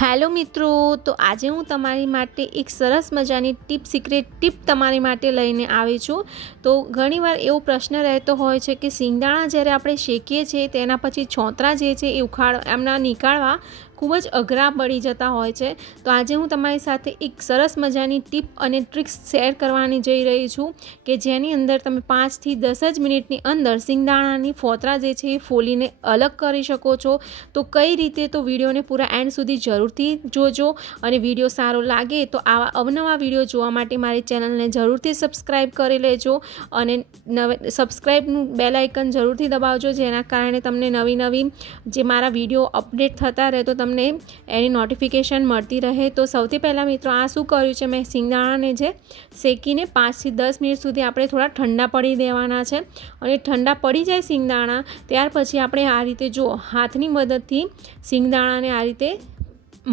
Hello મિત્રો, તો આજે હું તમારી માટે એક સરસ મજાની ટીપ, સિક્રેટ ટીપ તમારી માટે લઈને આવી છું. તો ઘણીવાર એવો પ્રશ્ન રહેતો હોય છે કે સિંગદાણા જ્યારે આપણે શેકીએ છીએ, તેના પછી છોતરા જે છે એ ઉખાડ, એમના નીકાળવા ખૂબ જ અઘરા પડી જતા હોય છે. તો આજે હું તમારી સાથે એક સરસ મજાની ટીપ અને ટ્રિક્સ શેર કરવાની જઈ રહી છું કે જેની અંદર તમે પાંચથી દસ જ મિનિટની અંદર સિંગદાણાની ફોતરા જે છે એ ફોલીને અલગ કરી શકો છો. તો કઈ રીતે તો વિડીયોને પૂરા એન્ડ સુધી જરૂરથી જોજો અને વીડિયો સારો લાગે તો આવા અવનવા વીડિયો જોવા માટે મારી ચેનલને જરૂરથી સબસ્ક્રાઈબ કરી લેજો અને નવે સબસ્ક્રાઈબનું બેલ જરૂરથી દબાવજો જેના કારણે તમને નવી નવી જે મારા વીડિયો અપડેટ થતા રહે તો તમને એની નોટિફિકેશન મળતી રહે. તો સૌથી પહેલાં મિત્રો આ શું કર્યું છે? મેં સિંગદાણાને જે શેકીને પાંચથી દસ મિનિટ સુધી આપણે થોડા ઠંડા પડી દેવાના છે. અને ઠંડા પડી જાય સિંગદાણા, ત્યાર પછી આપણે આ રીતે જો હાથની મદદથી સિંગદાણાને આ રીતે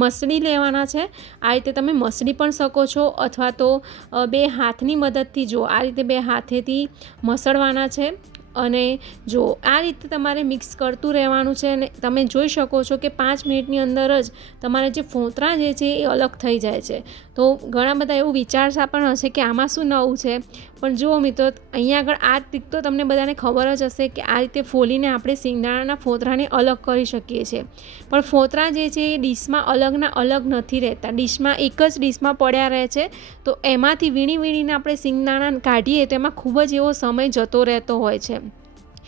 મસળી લેવાના છે. આ રીતે તમે મસળી પણ શકો છો અથવા તો બે હાથની મદદથી જો આ રીતે બે હાથેથી મસળવાના છે. અને જો આ રીતે તમારે મિક્સ કરતું રહેવાનું છે અને તમે જોઈ શકો છો કે પાંચ મિનિટની અંદર જ તમારા જે ફોતરા જે છે એ અલગ થઈ જાય છે. તો ઘણા બધા એવું વિચારતા પણ હશે કે આમાં શું નવું છે. પણ જુઓ મિત્રો, અહીંયા આગળ આ ટ્રીક તો તમને બધાને ખબર જ હશે કે આ રીતે ફોલીને આપણે સિંગદાણાના ફોતરાને અલગ કરી શકીએ છીએ. પણ ફોતરા જે છે એ ડીશમાં અલગના અલગ નથી રહેતા. ડીશમાં એક જ ડીશમાં પડ્યા રહે છે. તો એમાંથી વીણી વીણીને આપણે સિંગદાણા કાઢીએ તો એમાં ખૂબ જ એવો સમય જતો રહેતો હોય છે.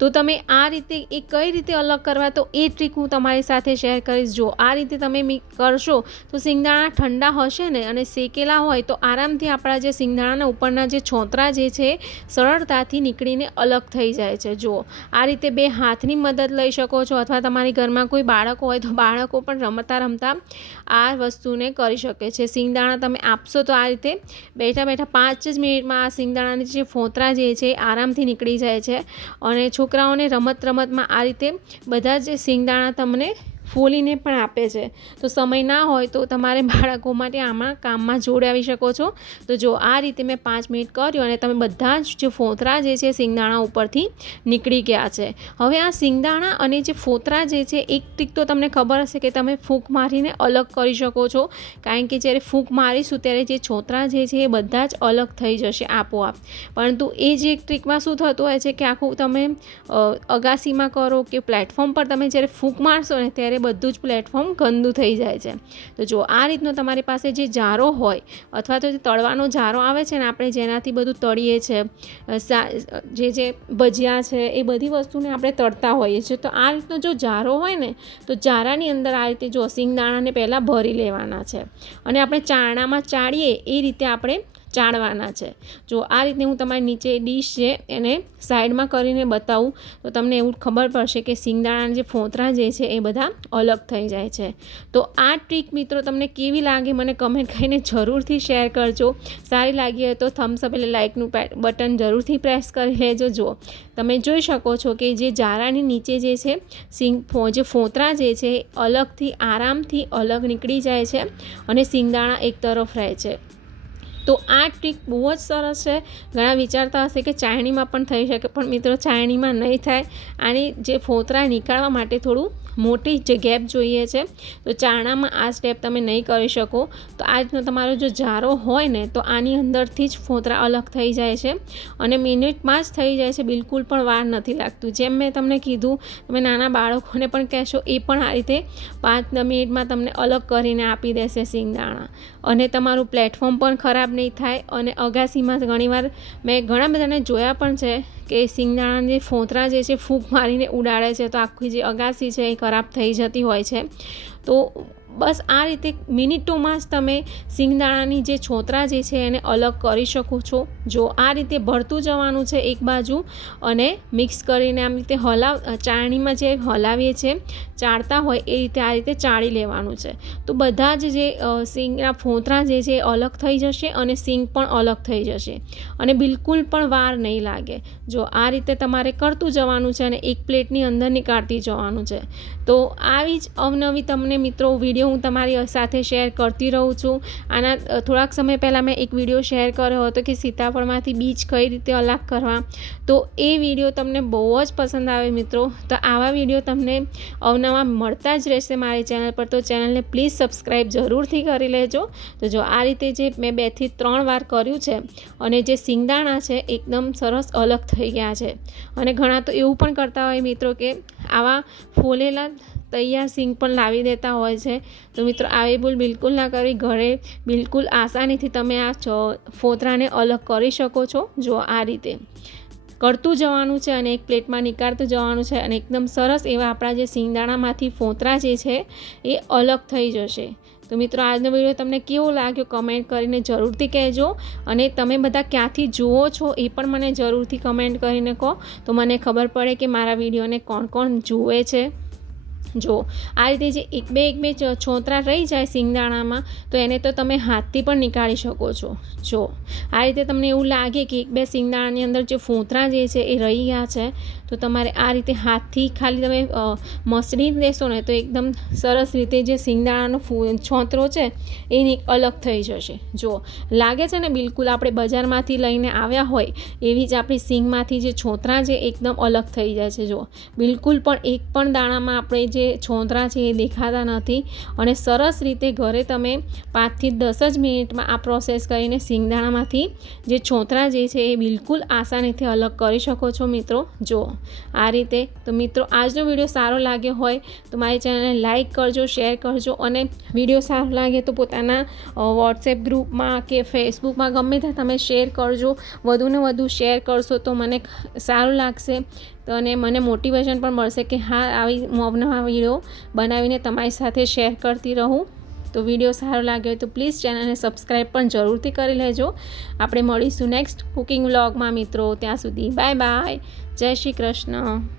તો તમે આ રીતે એ કઈ રીતે અલગ કરવા તો એ ટ્રીક હું તમારી સાથે શેર કરીશ. જો આ રીતે તમે કરશો તો સિંગદાણા ઠંડા હશે ને અને શેકેલા હોય તો આરામથી આપણા જે સિંગદાણાના ઉપરના જે છોતરા જે છે સરળતાથી નીકળીને અલગ થઈ જાય છે. જુઓ આ રીતે બે હાથની મદદ લઈ શકો છો અથવા તમારી ઘરમાં કોઈ બાળકો હોય તો બાળકો પણ રમતા રમતા આ વસ્તુને કરી શકે છે. સિંગદાણા તમે આપશો તો આ રીતે બેઠા બેઠા પાંચ જ મિનિટમાં આ સિંગદાણાની જે ફોતરા જે છે આરામથી નીકળી જાય છે અને છોકરાઓને રમત રમતમાં આ રીતે બધા જ સિંગદાણા તમને ફોલીને પણ આપે છે. તો સમય ના હોય તો તમારે બાળકો માટે આમાં કામમાં જોડાવી શકો છો. તો જો આ રીતે મેં પાંચ મિનિટ કર્યું અને તમે બધા જ જે ફોતરા જે છે સિંગદાણા ઉપરથી નીકળી ગયા છે. હવે આ સિંગદાણા અને જે ફોતરા જે છે, એક ટ્રીક તો તમને ખબર હશે કે તમે ફૂંક મારીને અલગ કરી શકો છો. કારણ કે જ્યારે ફૂંક મારીશું ત્યારે જે છોતરા જે છે એ બધા જ અલગ થઈ જશે આપોઆપ. પરંતુ એ જ એક ટ્રીકમાં શું થતું હોય છે કે આખું તમે અગાસીમાં કરો કે પ્લેટફોર્મ પર તમે જ્યારે ફૂંક મારશો ને ત્યારે બધું જ પ્લેટફોર્મ ગંદુ થઈ જાય છે. તો જો આ રીતનો તમારી પાસે જે જારો હોય, અથવા તો જે તળવાનો જારો આવે છે ને આપણે જેનાથી બધું તળીએ છે સા- જે જે ભજીયા છે એ બધી વસ્તુને આપણે તળતા હોઈએ છીએ. તો આ રીતનો જો જારો હોય ને, તો જારાની અંદર આ રીતે જો સિંગદાણાને પહેલાં ભરી લેવાના છે. અને આપણે ચારણામાં ચાળીએ એ રીતે આપણે ચાળવાના છે. જો આ રીતે હું તમારી નીચે ડીશ છે એને સાઈડમાં કરીને બતાવું, તો તમને એવું ખબર પડશે કે સિંગદાણાના જે ફોતરા જે છે એ બધા અલગ થઈ જાય છે. તો આ ટ્રીક મિત્રો તમને કેવી લાગે મને કમેન્ટ કરીને જરૂરથી શેર કરજો. સારી લાગી હોય તો થમ્સ એટલે લાઇકનું બટન જરૂરથી પ્રેસ કરી લેજો. જો તમે જોઈ શકો છો કે જે જારાની નીચે જે છે, સિંગ જે ફોતરા જે છે અલગથી, આરામથી અલગ નીકળી જાય છે અને સિંગદાણા એક તરફ રહે છે. તો આ ટ્રીક બહુ જ સરસ છે. ઘણા વિચારતા હશે કે ચાયણીમાં પણ થઈ શકે, પણ મિત્રો ચાયણીમાં નહીં થાય. આની જે ફોતરા નીકાળવા માટે થોડું મોટી જે ગેપ જોઈએ છે, તો ચાણામાં આ સ્ટેપ તમે નહીં કરી શકો. તો આજનો તમારો જો જારો હોય ને, તો આની અંદરથી જ ફોતરા અલગ થઈ જાય છે અને મિનિટમાં જ થઈ જાય છે, બિલકુલ પણ વાર નથી લાગતું. જેમ મેં તમને કીધું, તમે નાના બાળકોને પણ કહેશો, એ પણ આ રીતે પાંચ મિનિટમાં તમને અલગ કરીને આપી દેશે સિંગદાણા. અને તમારું પ્લેટફોર્મ પણ ખરાબ નહીં થાય અને અગાસીમાં ઘણીવાર મેં ઘણા બધાને જોયા પણ છે કે સિંગદાણાના જે ફોતરા જે છે ફૂંક મારીને ઉડાડે છે, તો આખી જે અગાસી છે એ ખરાબ થઈ જતી હોય છે. તો બસ આ રીતે મિનિટોમાં જ તમે સિંગદાણાની જે છોતરા જે છે એને અલગ કરી શકો છો. જો આ રીતે ભરતું જવાનું છે એક બાજુ અને મિક્સ કરીને આમ રીતે હલાવ ચાળણીમાં જે હલાવીએ છીએ ચાળતા હોય એ રીતે આ રીતે ચાળી લેવાનું છે. તો બધા જ જે સિંગના ફોતરા જે છે એ અલગ થઈ જશે અને સિંગ પણ અલગ થઈ જશે. અને બિલકુલ પણ વાર નહીં લાગે. જો આ રીતે તમારે કરતું જવાનું છે અને એક પ્લેટની અંદર નીકાળતી જવાનું છે. તો આવી જ અવનવી તમને મિત્રો વીડિયો હું તમારી સાથે શેર કરતી રહું છું. આના થોડાક સમય પહેલાં મેં એક વીડિયો શેર કર્યો હતો કે સીતાફળમાંથી બીજ કઈ રીતે અલગ કરવા. તો એ વીડિયો તમને બહુ જ પસંદ આવે મિત્રો. તો આવા વીડિયો તમને અવનવા મળતા જ રહેશે મારી ચેનલ પર. તો ચેનલને પ્લીઝ સબસ્ક્રાઈબ જરૂરથી કરી લેજો. તો જો આ રીતે જે મેં બેથી ત્રણ વાર કર્યું છે અને જે સિંગદાણા છે એકદમ સરસ અલગ થઈ ગયા છે. અને ઘણા તો એવું પણ કરતા હોય મિત્રો કે આવા ફોલેલા તૈયાર સિંગ પણ લાવી દેતા હોય છે. તો મિત્રો, આવી ભૂલ બિલકુલ ના કરવી ઘરે બિલકુલ આસાનીથી તમે આ ફોતરાને અલગ કરી શકો છો. જો આ રીતે કરતું જવાનું છે અને એક પ્લેટમાં નીકાળતું જવાનું છે અને એકદમ સરસ એવા આપણા જે સિંગદાણામાંથી ફોતરા જે છે, એ અલગ થઈ જશે. તો મિત્રો, આજનો વીડિયો તમને કેવો લાગ્યો કમેન્ટ કરીને જરૂરથી કહેજો. અને તમે બધા ક્યાંથી જુઓ છો એ પણ મને જરૂરથી કમેન્ટ કરીને કહો. તો મને ખબર પડે કે મારા વિડીયોને કોણ કોણ જુએ છે. જો આ રીતે જે એક બે એક બે છોતરા રહી જાય સિંગદાણામાં, તો એને તો તમે હાથથી પણ નીકાળી શકો છો. જો આ રીતે તમને એવું લાગે કે એક બે સિંગદાણાની અંદર જે ફોતરા જે છે એ રહી ગયા છે, તો તમારે આ રીતે હાથથી ખાલી તમે મસળી દેશો ને તો એકદમ સરસ રીતે જે સિંગદાણાનો ફૂ, છોતરો છે એને અલગ થઈ જશે. જો લાગે છે ને બિલકુલ આપણે બજારમાંથી લઈને આવ્યા હોય એવી જ આપણી સિંગમાંથી જે છોતરા છે એકદમ અલગ થઈ જાય છે. જો બિલકુલ પણ એક પણ દાણામાં આપણે જે છોતરા છે એ દેખાતા નથી. અને સરસ રીતે ઘરે તમે પાંચથી દસ જ મિનિટમાં આ પ્રોસેસ કરીને સિંગદાણામાંથી જે છોંતરા જે છે એ બિલકુલ આસાનીથી અલગ કરી શકો છો મિત્રો. જો આ રીતે તો મિત્રો આજનો વીડિયો સારો લાગ્યો હોય તો મારી ચેનલને લાઇક કરજો, શેર કરજો અને વીડિયો સારો લાગે તો પોતાના વોટ્સએપ ગ્રુપમાં કે ફેસબુકમાં ગમે ત્યાં તમે શેર કરજો. વધુને વધુ શેર કરશો તો મને સારું લાગશે. તો અને મને મોટિવેશન પણ મળશે કે હા, આવી નવા વીડિયો બનાવીને તમારી સાથે શેર કરતી રહું. તો વીડિયો સારો લાગ્યો હોય તો પ્લીઝ ચેનલને સબસ્ક્રાઈબ પણ જરૂરથી કરી લેજો. આપણે મળીશું નેક્સ્ટ કુકિંગ વ્લોગમાં મિત્રો. ત્યાં સુધી બાય બાય જય શ્રી કૃષ્ણ.